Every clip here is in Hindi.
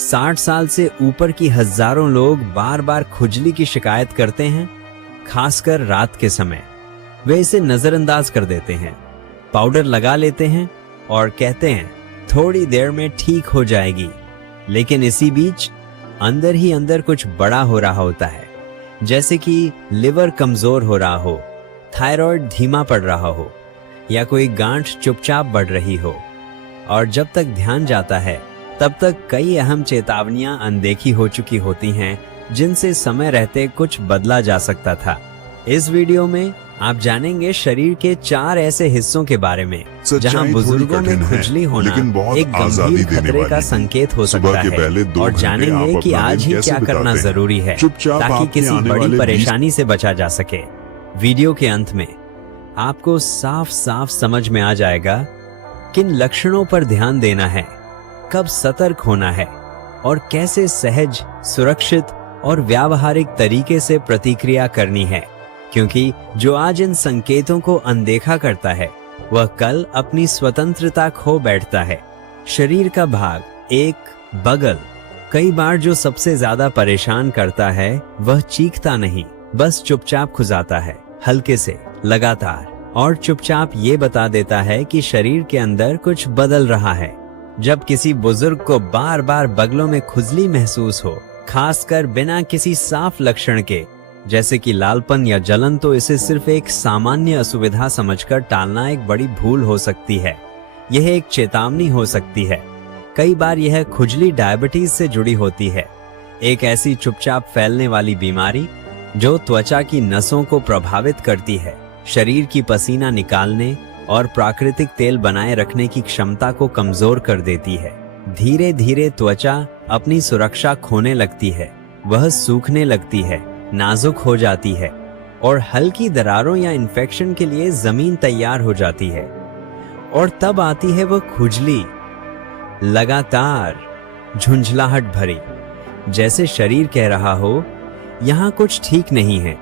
60 साल से ऊपर की हजारों लोग बार बार खुजली की शिकायत करते हैं, खासकर रात के समय। वे इसे नजरअंदाज कर देते हैं, पाउडर लगा लेते हैं और कहते हैं थोड़ी देर में ठीक हो जाएगी। लेकिन इसी बीच अंदर ही अंदर कुछ बड़ा हो रहा होता है, जैसे कि लिवर कमजोर हो रहा हो, थायराइड धीमा पड़ रहा हो या कोई गांठ चुपचाप बढ़ रही हो। और जब तक ध्यान जाता है तब तक कई अहम चेतावनियां अनदेखी हो चुकी होती हैं, जिनसे समय रहते कुछ बदला जा सकता था। इस वीडियो में आप जानेंगे शरीर के 4 ऐसे हिस्सों के बारे में जहां बुजुर्गों में खुजली होना एक गंभीर खतरे का संकेत हो सकता है, और जानेंगे कि आज ही क्या करना जरूरी है ताकि किसी बड़ी परेशानी से बचा जा सके। वीडियो के अंत में आपको साफ साफ समझ में आ जाएगा किन लक्षणों पर ध्यान देना है, कब सतर्क होना है और कैसे सहज, सुरक्षित और व्यावहारिक तरीके से प्रतिक्रिया करनी है। क्योंकि जो आज इन संकेतों को अनदेखा करता है वह कल अपनी स्वतंत्रता खो बैठता है। शरीर का भाग, एक बगल, कई बार जो सबसे ज्यादा परेशान करता है वह चीखता नहीं, बस चुपचाप खुजाता है, हल्के से, लगातार, और चुपचाप ये बता देता है कि शरीर के अंदर कुछ बदल रहा है। जब किसी बुजुर्ग को बार बार बगलों में खुजली महसूस हो, खासकर बिना किसी साफ लक्षण के, जैसे कि लालपन या जलन, तो इसे सिर्फ एक सामान्य असुविधा समझकर टालना एक बड़ी भूल हो सकती है। यह एक चेतावनी हो सकती है। कई बार यह खुजली डायबिटीज से जुड़ी होती है, एक ऐसी चुपचाप फैलने वाली बीमारी जो त्वचा की नसों को प्रभावित करती है, शरीर की पसीना निकालने और प्राकृतिक तेल बनाए रखने की क्षमता को कमजोर कर देती है। धीरे धीरे त्वचा अपनी सुरक्षा खोने लगती है, वह सूखने लगती है, नाजुक हो जाती है और हल्की दरारों या इन्फेक्शन के लिए जमीन तैयार हो जाती है। और तब आती है वह खुजली, लगातार, झुंझलाहट भरी, जैसे शरीर कह रहा हो यहाँ कुछ ठीक नहीं है।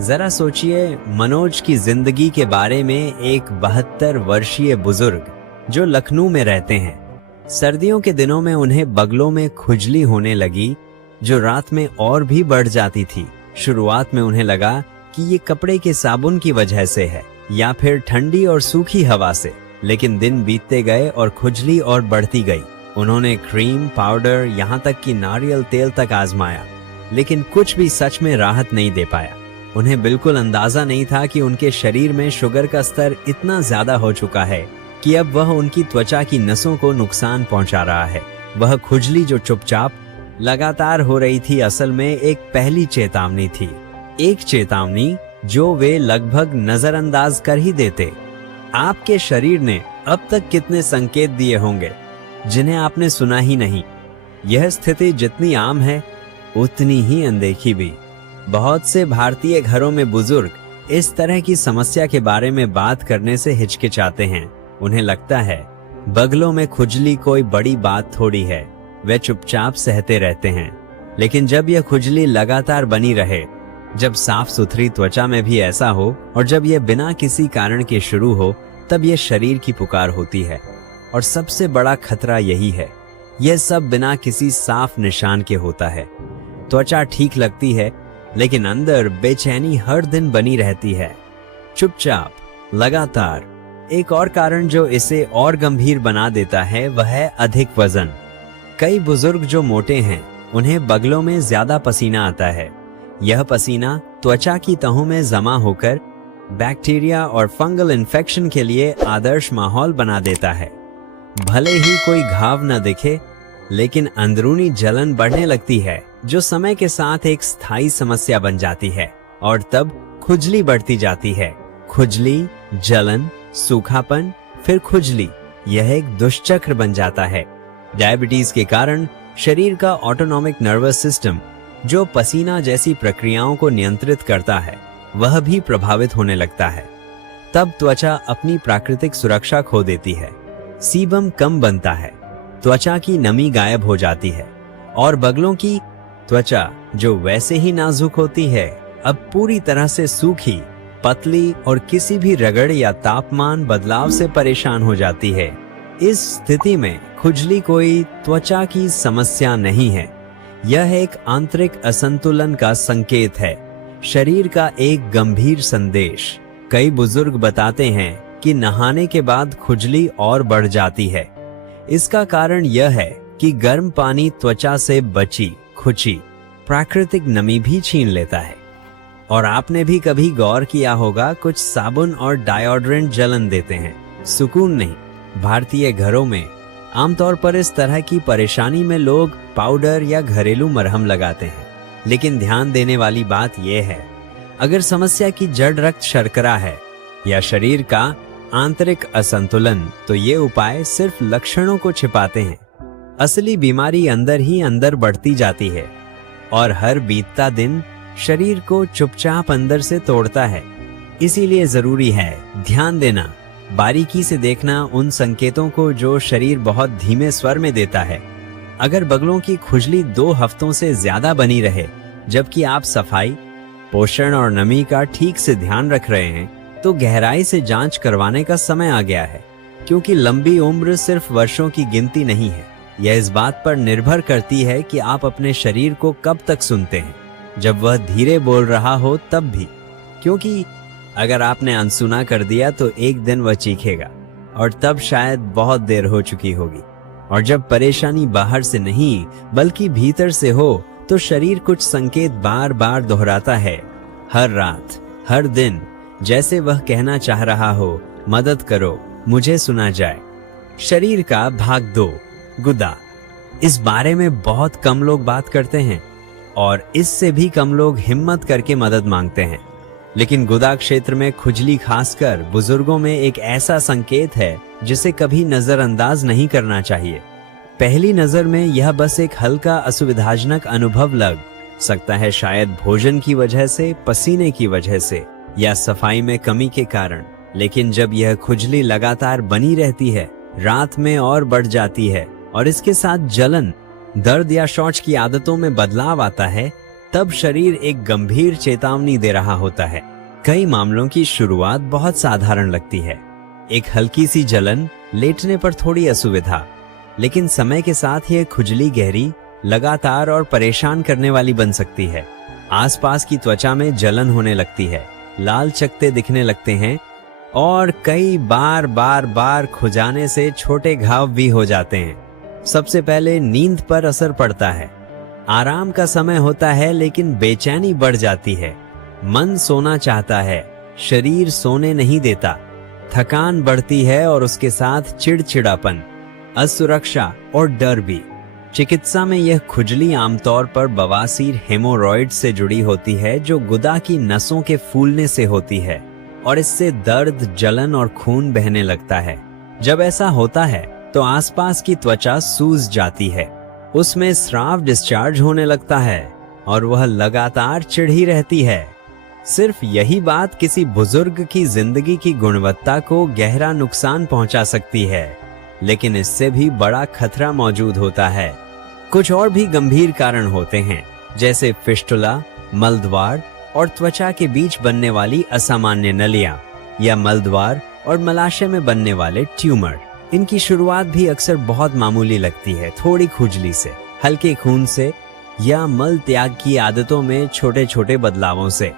जरा सोचिए मनोज की जिंदगी के बारे में, एक 72 वर्षीय बुजुर्ग जो लखनऊ में रहते हैं। सर्दियों के दिनों में उन्हें बगलों में खुजली होने लगी जो रात में और भी बढ़ जाती थी। शुरुआत में उन्हें लगा कि ये कपड़े के साबुन की वजह से है या फिर ठंडी और सूखी हवा से, लेकिन दिन बीतते गए और खुजली और बढ़ती गई। उन्होंने क्रीम, पाउडर, यहाँ तक कि नारियल तेल तक आजमाया, लेकिन कुछ भी सच में राहत नहीं दे पाया। उन्हें बिल्कुल अंदाजा नहीं था कि उनके शरीर में शुगर का स्तर इतना ज्यादा हो चुका है कि अब वह उनकी त्वचा की नसों को नुकसान पहुंचा रहा है। वह खुजली जो चुपचाप लगातार हो रही थी, असल में एक पहली चेतावनी थी, एक चेतावनी जो वे लगभग नजरअंदाज कर ही देते। आपके शरीर ने अब तक कितने संकेत दिए होंगे जिन्हें आपने सुना ही नहीं। यह स्थिति जितनी आम है उतनी ही अनदेखी भी। बहुत से भारतीय घरों में बुजुर्ग इस तरह की समस्या के बारे में बात करने से हिचकिचाते हैं। उन्हें लगता है बगलों में खुजली कोई बड़ी बात थोड़ी है, वे चुपचाप सहते रहते हैं। लेकिन जब यह खुजली लगातार बनी रहे, जब साफ सुथरी त्वचा में भी ऐसा हो और जब यह बिना किसी कारण के शुरू हो, तब यह शरीर की पुकार होती है। और सबसे बड़ा खतरा यही है, यह सब बिना किसी साफ निशान के होता है। त्वचा ठीक लगती है लेकिन अंदर बेचैनी हर दिन बनी रहती है, चुपचाप, लगातार। एक और कारण जो इसे और गंभीर बना देता है वह है अधिक वजन। कई बुजुर्ग जो मोटे हैं उन्हें बगलों में ज्यादा पसीना आता है। यह पसीना त्वचा की तहों में जमा होकर बैक्टीरिया और फंगल इन्फेक्शन के लिए आदर्श माहौल बना देता है। भले ही कोई घाव न दिखे, लेकिन अंदरूनी जलन बढ़ने लगती है जो समय के साथ एक स्थायी समस्या बन जाती है, और तब खुजली बढ़ती जाती है। खुजली, जलन, सूखापन, फिर खुजली, यह एक दुष्चक्र बन जाता है। डायबिटीज के कारण शरीर का ऑटोनॉमिक नर्वस सिस्टम, जो पसीना जैसी प्रक्रियाओं को नियंत्रित करता है, वह भी प्रभावित होने लगता है। तब त्वचा अपनी प्राकृतिक सुरक्षा खो देती है, सीबम कम बनता है, त्वचा की नमी गायब हो जाती है और बगलों की त्वचा जो वैसे ही नाजुक होती है अब पूरी तरह से सूखी, पतली और किसी भी रगड़ या तापमान बदलाव से परेशान हो जाती है। इस स्थिति में खुजली कोई त्वचा की समस्या नहीं है, यह एक आंतरिक असंतुलन का संकेत है, शरीर का एक गंभीर संदेश। कई बुजुर्ग बताते हैं कि नहाने के बाद खुजली और बढ़ जाती है। इसका कारण यह है कि गर्म पानी त्वचा से बची खुची प्राकृतिक नमी भी छीन लेता है। और आपने भी कभी गौर किया होगा, कुछ साबुन और डायोड्रेंट जलन देते हैं, सुकून नहीं। भारतीय घरों में आमतौर पर इस तरह की परेशानी में लोग पाउडर या घरेलू मरहम लगाते हैं, लेकिन ध्यान देने वाली बात यह है, अगर समस्या की जड़ रक्त शर्करा है या शरीर का आंतरिक असंतुलन, तो ये उपाय सिर्फ लक्षणों को छिपाते हैं। असली बीमारी अंदर ही अंदर बढ़ती जाती है और हर बीतता दिन शरीर को चुपचाप अंदर से तोड़ता है। इसीलिए जरूरी है ध्यान देना, बारीकी से देखना उन संकेतों को जो शरीर बहुत धीमे स्वर में देता है। अगर बगलों की खुजली 2 हफ्तों से ज्यादा बनी रहे, जबकि आप सफाई, पोषण और नमी का ठीक से ध्यान रख रहे हैं, तो गहराई से जांच करवाने का समय आ गया है। क्योंकि लंबी उम्र सिर्फ वर्षों की गिनती नहीं है, यह इस बात पर निर्भर करती है कि आप अपने शरीर को कब तक सुनते हैं, जब वह धीरे बोल रहा हो तब भी। क्योंकि अगर आपने अनसुना कर दिया तो एक दिन वह चीखेगा और तब शायद बहुत देर हो चुकी होगी। और जब परेशानी बाहर से नहीं बल्कि भीतर से हो, तो शरीर कुछ संकेत बार बार दोहराता है, हर रात, हर दिन, जैसे वह कहना चाह रहा हो, मदद करो, मुझे सुना जाए। शरीर का भाग 2, गुदा। इस बारे में बहुत कम लोग बात करते हैं और इससे भी कम लोग हिम्मत करके मदद मांगते हैं। लेकिन गुदा क्षेत्र में खुजली खासकर बुजुर्गों में एक ऐसा संकेत है जिसे कभी नजरअंदाज नहीं करना चाहिए। पहली नजर में यह बस एक हल्का असुविधाजनक अनुभव लग सकता है, शायद भोजन की वजह से, पसीने की वजह से या सफाई में कमी के कारण। लेकिन जब यह खुजली लगातार बनी रहती है, रात में और बढ़ जाती है और इसके साथ जलन, दर्द या शौच की आदतों में बदलाव आता है, तब शरीर एक गंभीर चेतावनी दे रहा होता है। कई मामलों की शुरुआत बहुत साधारण लगती है, एक हल्की सी जलन, लेटने पर थोड़ी असुविधा, लेकिन समय के साथ यह खुजली गहरी, लगातार और परेशान करने वाली बन सकती है। आसपास की त्वचा में जलन होने लगती है, लाल चकत्ते दिखने लगते हैं और कई बार खुजाने से छोटे घाव भी हो जाते हैं। सबसे पहले नींद पर असर पड़ता है। आराम का समय होता है लेकिन बेचैनी बढ़ जाती है, मन सोना चाहता है, शरीर सोने नहीं देता, थकान बढ़ती है और उसके साथ चिड़चिड़ापन, असुरक्षा और डर भी। चिकित्सा में यह खुजली आमतौर पर बवासीर हेमोरॉइड से जुड़ी होती है, जो गुदा की नसों के फूलने से होती है और इससे दर्द, जलन और खून बहने लगता है। जब ऐसा होता है तो आसपास की त्वचा सूज जाती है, उसमें स्राव डिस्चार्ज होने लगता है और वह लगातार चिढ़ी रहती है। सिर्फ यही बात किसी बुजुर्ग की जिंदगी की गुणवत्ता को गहरा नुकसान पहुंचा सकती है, लेकिन इससे भी बड़ा खतरा मौजूद होता है। कुछ और भी गंभीर कारण होते हैं, जैसे फिस्टुला, मलद्वार और त्वचा के बीच बनने वाली असामान्य नलियां, या मलद्वार और मलाशय में बनने वाले ट्यूमर। इनकी शुरुआत भी अक्सर बहुत मामूली लगती है, थोड़ी खुजली से, हल्के खून से या मल त्याग की आदतों में छोटे छोटे बदलावों से।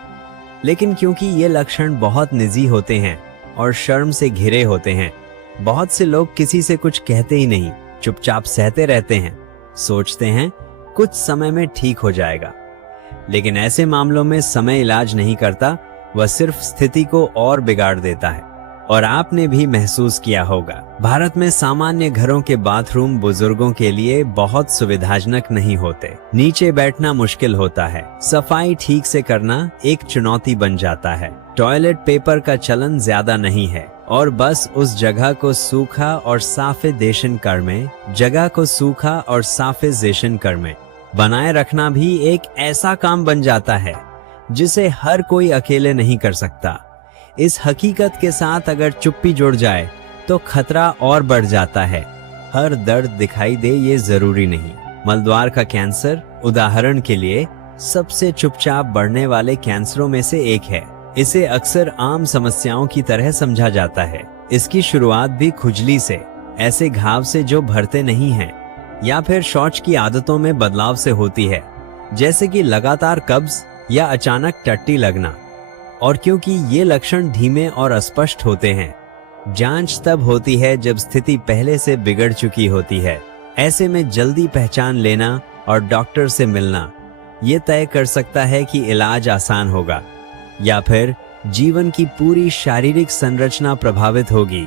लेकिन क्योंकि ये लक्षण बहुत निजी होते हैं और शर्म से घिरे होते हैं, बहुत से लोग किसी से कुछ कहते ही नहीं, चुपचाप सहते रहते हैं, सोचते हैं कुछ समय में ठीक हो जाएगा। लेकिन ऐसे मामलों में समय इलाज नहीं करता, वह सिर्फ स्थिति को और बिगाड़ देता है। और आपने भी महसूस किया होगा, भारत में सामान्य घरों के बाथरूम बुजुर्गों के लिए बहुत सुविधाजनक नहीं होते। नीचे बैठना मुश्किल होता है, सफाई ठीक से करना एक चुनौती बन जाता है, टॉयलेट पेपर का चलन ज्यादा नहीं है और बस उस जगह को सूखा और साफेजेशन कर में बनाए रखना भी एक ऐसा काम बन जाता है जिसे हर कोई अकेले नहीं कर सकता। इस हकीकत के साथ अगर चुप्पी जुड़ जाए तो खतरा और बढ़ जाता है। हर दर्द दिखाई दे ये जरूरी नहीं। मलद्वार का कैंसर उदाहरण के लिए सबसे चुपचाप बढ़ने वाले कैंसरों में से एक है। इसे अक्सर आम समस्याओं की तरह समझा जाता है। इसकी शुरुआत भी खुजली से ऐसे घाव से जो भरते नहीं हैं, या फिर शौच की आदतों में बदलाव से होती है, जैसे कि लगातार कब्ज या अचानक टट्टी लगना। और क्योंकि ये लक्षण धीमे और अस्पष्ट होते हैं, जांच तब होती है जब स्थिति पहले से बिगड़ चुकी होती है। ऐसे में जल्दी पहचान लेना और डॉक्टर से मिलना ये तय कर सकता है कि इलाज आसान होगा या फिर जीवन की पूरी शारीरिक संरचना प्रभावित होगी,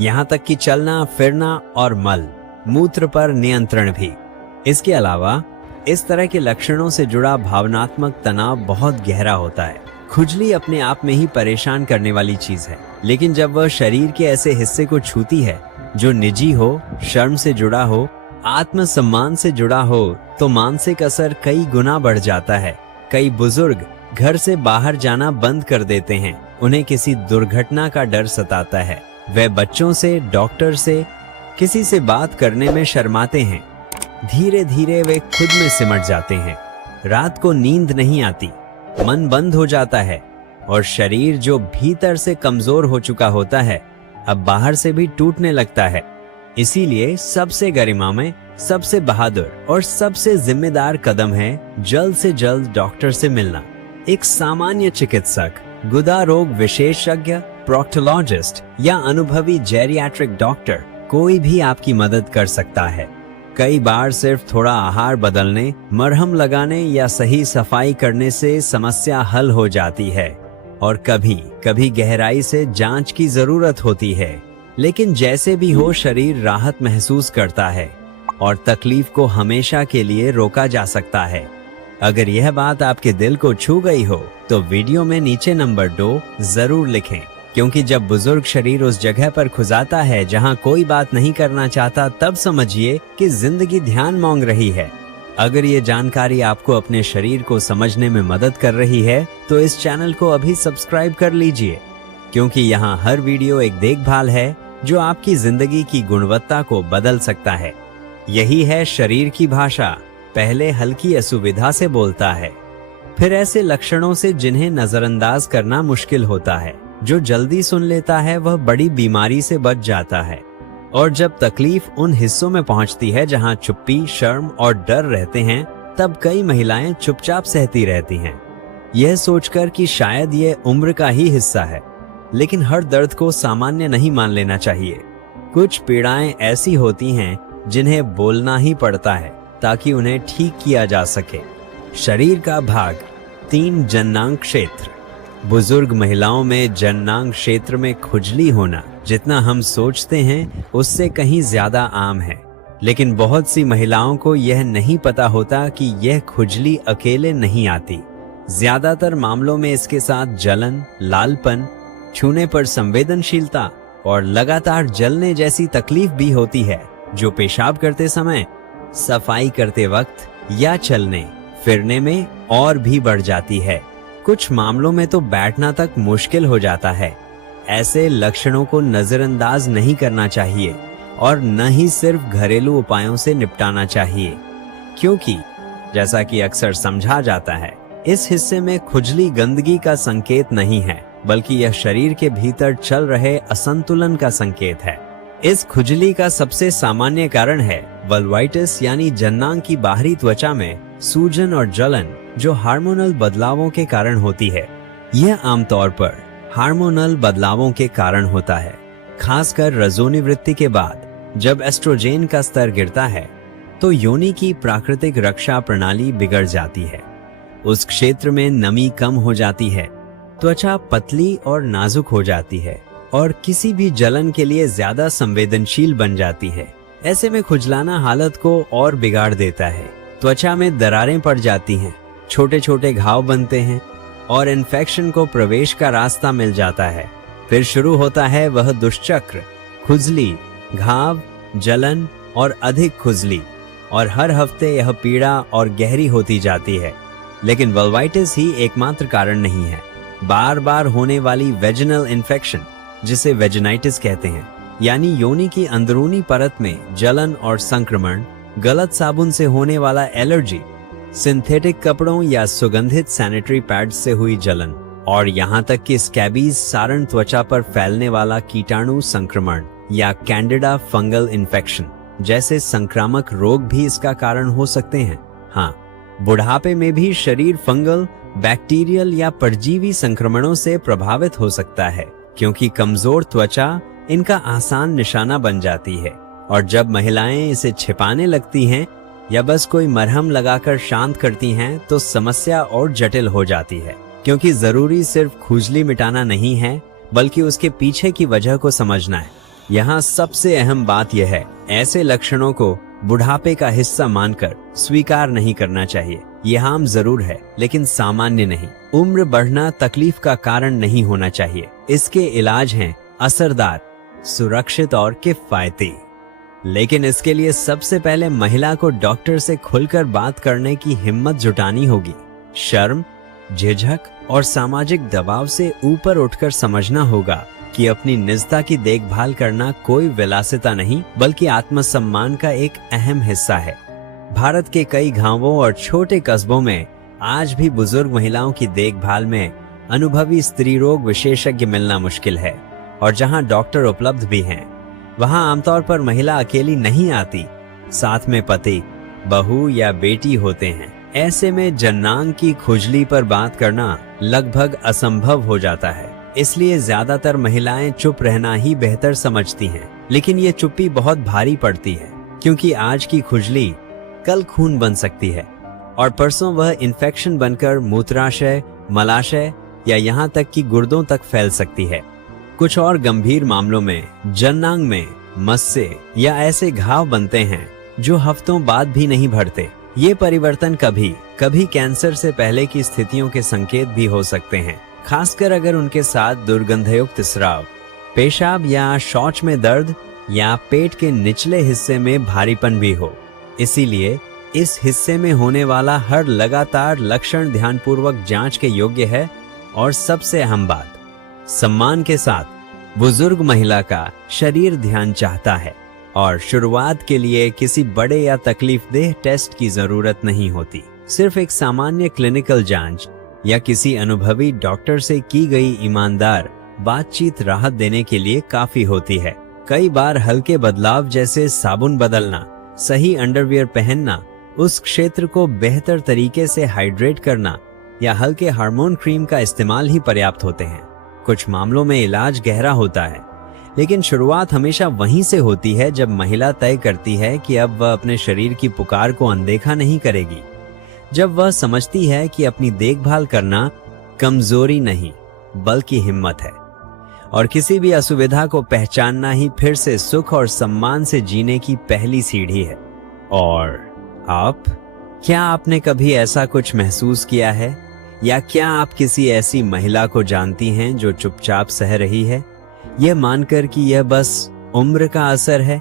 यहाँ तक कि चलना फिरना और मल मूत्र पर नियंत्रण भी। इसके अलावा इस तरह के लक्षणों से जुड़ा भावनात्मक तनाव बहुत गहरा होता है। खुजली अपने आप में ही परेशान करने वाली चीज है, लेकिन जब वह शरीर के ऐसे हिस्से को छूती है जो निजी हो, शर्म से जुड़ा हो, आत्मसम्मान से जुड़ा हो, तो मानसिक असर कई गुना बढ़ जाता है। कई बुजुर्ग घर से बाहर जाना बंद कर देते हैं, उन्हें किसी दुर्घटना का डर सताता है। वे बच्चों से, डॉक्टर से, किसी से बात करने में शर्माते हैं। धीरे धीरे वे खुद में सिमट जाते हैं। रात को नींद नहीं आती, मन बंद हो जाता है और शरीर जो भीतर से कमजोर हो चुका होता है अब बाहर से भी टूटने लगता है। इसीलिए सबसे गरिमामय, सबसे बहादुर और सबसे जिम्मेदार कदम है जल्द से जल्द डॉक्टर से मिलना। एक सामान्य चिकित्सक, गुदा रोग विशेषज्ञ, प्रोक्टोलॉजिस्ट या अनुभवी जेरियाट्रिक डॉक्टर कोई भी आपकी मदद कर सकता है। कई बार सिर्फ थोड़ा आहार बदलने, मरहम लगाने या सही सफाई करने से समस्या हल हो जाती है और कभी कभी गहराई से जांच की जरूरत होती है। लेकिन जैसे भी हो, शरीर राहत महसूस करता है और तकलीफ को हमेशा के लिए रोका जा सकता है। अगर यह बात आपके दिल को छू गई हो तो वीडियो में नीचे नंबर 2 जरूर लिखें, क्योंकि जब बुजुर्ग शरीर उस जगह पर खुजाता है जहां कोई बात नहीं करना चाहता, तब समझिए कि जिंदगी ध्यान मांग रही है। अगर ये जानकारी आपको अपने शरीर को समझने में मदद कर रही है तो इस चैनल को अभी सब्सक्राइब कर लीजिए, क्योंकि यहाँ हर वीडियो एक देखभाल है जो आपकी जिंदगी की गुणवत्ता को बदल सकता है। यही है शरीर की भाषा, पहले हल्की असुविधा से बोलता है, फिर ऐसे लक्षणों से जिन्हें नजरअंदाज करना मुश्किल होता है। जो जल्दी सुन लेता है वह बड़ी बीमारी से बच जाता है, और जब तकलीफ उन हिस्सों में पहुंचती है जहां चुप्पी, शर्म और डर रहते हैं, तब कई महिलाएं चुपचाप सहती रहती हैं, यह सोचकर कि शायद ये उम्र का ही हिस्सा है। लेकिन हर दर्द को सामान्य नहीं मान लेना चाहिए। कुछ पीड़ाएं ऐसी होती हैं जिन्हें बोलना ही पड़ता है ताकि उन्हें ठीक किया जा सके। शरीर का भाग 3 जननांग क्षेत्र। बुजुर्ग महिलाओं में जननांग क्षेत्र में खुजली होना जितना हम सोचते हैं उससे कहीं ज्यादा आम है, लेकिन बहुत सी महिलाओं को यह नहीं पता होता कि यह खुजली अकेले नहीं आती। ज्यादातर मामलों में इसके साथ जलन, लालपन, छूने पर संवेदनशीलता और लगातार जलने जैसी तकलीफ भी होती है, जो पेशाब करते समय, सफाई करते वक्त या चलने फिरने में और भी बढ़ जाती है। कुछ मामलों में तो बैठना तक मुश्किल हो जाता है। ऐसे लक्षणों को नजरअंदाज नहीं करना चाहिए और न ही सिर्फ घरेलू उपायों से निपटाना चाहिए, क्योंकि जैसा कि अक्सर समझा जाता है, इस हिस्से में खुजली गंदगी का संकेत नहीं है, बल्कि यह शरीर के भीतर चल रहे असंतुलन का संकेत है। इस खुजली का सबसे सामान्य कारण है वल्वाइटिस, यानी जननांग की बाहरी त्वचा में सूजन और जलन, जो हार्मोनल बदलावों के कारण होती है। यह आमतौर पर हार्मोनल बदलावों के कारण होता है, खासकर रजोनिवृत्ति के बाद। जब एस्ट्रोजेन का स्तर गिरता है तो योनि की प्राकृतिक रक्षा प्रणाली बिगड़ जाती है। उस क्षेत्र में नमी कम हो जाती है, त्वचा पतली और नाजुक हो जाती है और किसी भी जलन के लिए ज्यादा संवेदनशील बन जाती है। ऐसे में खुजलाना हालत को और बिगाड़ देता है। त्वचा में दरारें पड़ जाती हैं, छोटे छोटे घाव बनते हैं और इन्फेक्शन को प्रवेश का रास्ता मिल जाता है। फिर शुरू होता है वह दुष्चक्र, खुजली, घाव, जलन और अधिक खुजली, और हर हफ्ते यह पीड़ा और गहरी होती जाती है। लेकिन वल्वाइटिस ही एकमात्र कारण नहीं है। बार बार होने वाली वेजिनल इन्फेक्शन, जिसे वेजिनाइटिस कहते हैं, यानी योनि की अंदरूनी परत में जलन और संक्रमण, गलत साबुन से होने वाला एलर्जी, सिंथेटिक कपड़ों या सुगंधित सैनिटरी पैड्स से हुई जलन, और यहाँ तक कि स्कैबीज, सारण त्वचा पर फैलने वाला कीटाणु संक्रमण, या कैंडिडा फंगल इन्फेक्शन जैसे संक्रामक रोग भी इसका कारण हो सकते हैं। हाँ, बुढ़ापे में भी शरीर फंगल, बैक्टीरियल या परजीवी संक्रमणों से प्रभावित हो सकता है, क्योंकि कमजोर त्वचा इनका आसान निशाना बन जाती है। और जब महिलाएं इसे छिपाने लगती हैं या बस कोई मरहम लगाकर शांत करती हैं, तो समस्या और जटिल हो जाती है, क्योंकि जरूरी सिर्फ खुजली मिटाना नहीं है, बल्कि उसके पीछे की वजह को समझना है। यहाँ सबसे अहम बात यह है, ऐसे लक्षणों को बुढ़ापे का हिस्सा मानकर स्वीकार नहीं करना चाहिए। यह आम जरूर है, लेकिन सामान्य नहीं। उम्र बढ़ना तकलीफ का कारण नहीं होना चाहिए। इसके इलाज हैं असरदार, सुरक्षित और किफायती। लेकिन इसके लिए सबसे पहले महिला को डॉक्टर से खुलकर बात करने की हिम्मत जुटानी होगी। शर्म, झिझक और सामाजिक दबाव से ऊपर उठकर समझना होगा कि अपनी निजता की देखभाल करना कोई विलासिता नहीं, बल्कि आत्मसम्मान का एक अहम हिस्सा है। भारत के कई गांवों और छोटे कस्बों में आज भी बुजुर्ग महिलाओं की देखभाल में अनुभवी स्त्री रोग विशेषज्ञ मिलना मुश्किल है, और जहां डॉक्टर उपलब्ध भी हैं, वहां आमतौर पर महिला अकेली नहीं आती, साथ में पति, बहू या बेटी होते हैं। ऐसे में जननांग की खुजली पर बात करना लगभग असंभव हो जाता है। इसलिए ज्यादातर महिलाएं चुप रहना ही बेहतर समझती हैं। लेकिन ये चुप्पी बहुत भारी पड़ती है, क्योंकि आज की खुजली कल खून बन सकती है, और परसों वह इन्फेक्शन बनकर मूत्राशय, मलाशय या यहाँ तक कि गुर्दों तक फैल सकती है। कुछ और गंभीर मामलों में जननांग में मस्से या ऐसे घाव बनते हैं जो हफ्तों बाद भी नहीं भरते। ये परिवर्तन कभी कभी कैंसर से पहले की स्थितियों के संकेत भी हो सकते हैं, खासकर अगर उनके साथ दुर्गंधयुक्त स्राव, पेशाब या शौच में दर्द या पेट के निचले हिस्से में भारीपन भी हो। इसीलिए इस हिस्से में होने वाला हर लगातार लक्षण ध्यानपूर्वक जांच के योग्य है। और सबसे अहम बात, सम्मान के साथ बुजुर्ग महिला का शरीर ध्यान चाहता है, और शुरुआत के लिए किसी बड़े या तकलीफदेह टेस्ट की जरूरत नहीं होती। सिर्फ एक सामान्य क्लिनिकल जांच या किसी अनुभवी डॉक्टर से की गई ईमानदार बातचीत राहत देने के लिए काफी होती है। कई बार हल्के बदलाव जैसे साबुन बदलना, सही अंडरवियर पहनना, उस क्षेत्र को बेहतर तरीके से हाइड्रेट करना या हल्के हार्मोन क्रीम का इस्तेमाल ही पर्याप्त होते हैं। कुछ मामलों में इलाज गहरा होता है, लेकिन शुरुआत हमेशा वहीं से होती है जब महिला तय करती है कि अब वह अपने शरीर की पुकार को अनदेखा नहीं करेगी। जब वह समझती है कि अपनी देखभाल करना कमजोरी नहीं बल्कि हिम्मत है, और किसी भी असुविधा को पहचानना ही फिर से सुख और सम्मान से जीने की पहली सीढ़ी है। और आप, क्या आपने कभी ऐसा कुछ महसूस किया है, या क्या आप किसी ऐसी महिला को जानती हैं जो चुपचाप सह रही है, यह मानकर कि यह बस उम्र का असर है?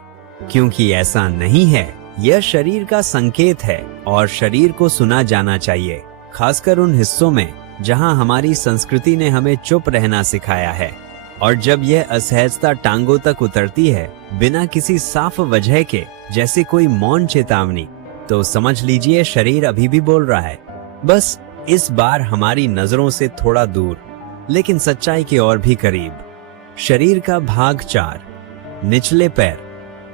क्योंकि ऐसा नहीं है, यह शरीर का संकेत है, और शरीर को सुना जाना चाहिए, खासकर उन हिस्सों में जहां हमारी संस्कृति ने हमें चुप रहना सिखाया है। और जब यह असहजता टांगों तक उतरती है बिना किसी साफ वजह के, जैसे कोई मौन चेतावनी, तो समझ लीजिए शरीर अभी भी बोल रहा है, बस इस बार हमारी नजरों से थोड़ा दूर, लेकिन सच्चाई की ओर भी करीब। शरीर का भाग 4, निचले पैर।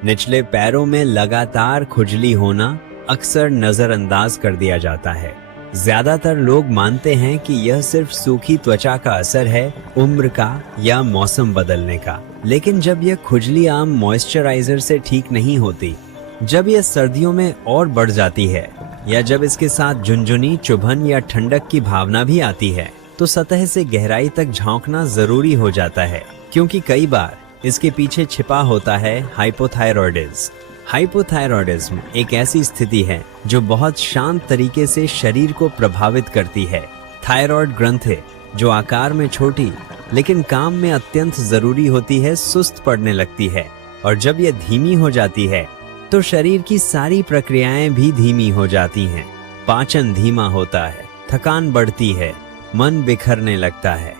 निचले पैरों में लगातार खुजली होना अक्सर नजरअंदाज कर दिया जाता है। ज्यादातर लोग मानते हैं कि यह सिर्फ सूखी त्वचा का असर है, उम्र का या मौसम बदलने का। लेकिन जब यह खुजली आम मॉइस्चराइजर से ठीक नहीं होती, जब यह सर्दियों में और बढ़ जाती है, या जब इसके साथ झुनझुनी, चुभन या ठंडक की भावना भी आती है, तो सतह से गहराई तक झांकना जरूरी हो जाता है, क्योंकि कई बार इसके पीछे छिपा होता है हाइपोथायरॉयडिज्म। हाइपोथायरॉयडिज्म एक ऐसी स्थिति है जो बहुत शांत तरीके से शरीर को प्रभावित करती है। थायराइड ग्रंथि, जो आकार में छोटी लेकिन काम में अत्यंत जरूरी होती है, सुस्त पड़ने लगती है, और जब यह धीमी हो जाती है तो शरीर की सारी प्रक्रियाएं भी धीमी हो जाती हैं। पाचन धीमा होता है, थकान बढ़ती है, मन बिखरने लगता है,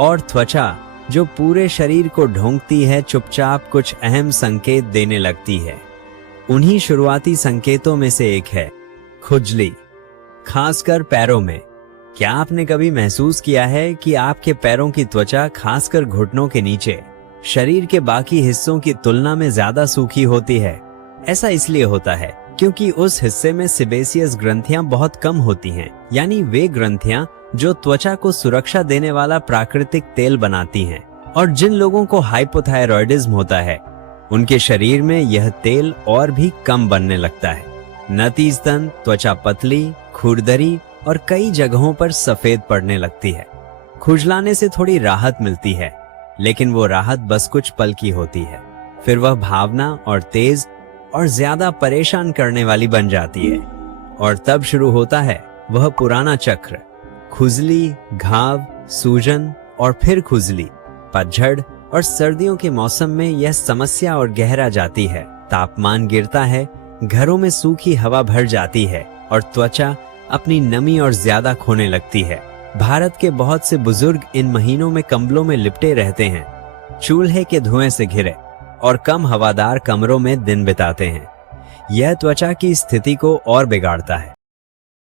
और त्वचा जो पूरे शरीर को ढोंकती है चुपचाप कुछ अहम संकेत देने लगती है। उन्हीं शुरुआती संकेतों में से एक है खुजली, खासकर पैरों में। क्या आपने कभी महसूस किया है कि आपके पैरों की त्वचा, खासकर घुटनों के नीचे, शरीर के बाकी हिस्सों की तुलना में ज्यादा सूखी होती है। ऐसा इसलिए होता है क्योंकि उस हिस्से में सेबेसियस ग्रंथियां बहुत कम होती हैं, यानी वे ग्रंथियां जो त्वचा को सुरक्षा देने वाला प्राकृतिक तेल बनाती हैं। और जिन लोगों को हाइपोथायरॉयडिज्म होता है उनके शरीर में यह तेल और भी कम बनने लगता है। नतीजतन त्वचा पतली, खुरदरी और कई जगहों पर सफेद पड़ने लगती है। खुजलाने से थोड़ी राहत मिलती है, लेकिन वो राहत बस कुछ पल की होती है। फिर वह भावना और तेज और ज्यादा परेशान करने वाली बन जाती है। और तब शुरू होता है वह पुराना चक्र, खुजली, घाव, सूजन और फिर खुजली। पतझड़ और सर्दियों के मौसम में यह समस्या और गहरा जाती है। तापमान गिरता है, घरों में सूखी हवा भर जाती है और त्वचा अपनी नमी और ज्यादा खोने लगती है। भारत के बहुत से बुजुर्ग इन महीनों में कंबलों में लिपटे रहते हैं, चूल्हे के धुएं से घिरे और कम हवादार कमरों में दिन बिताते हैं। यह त्वचा की स्थिति को और बिगाड़ता है।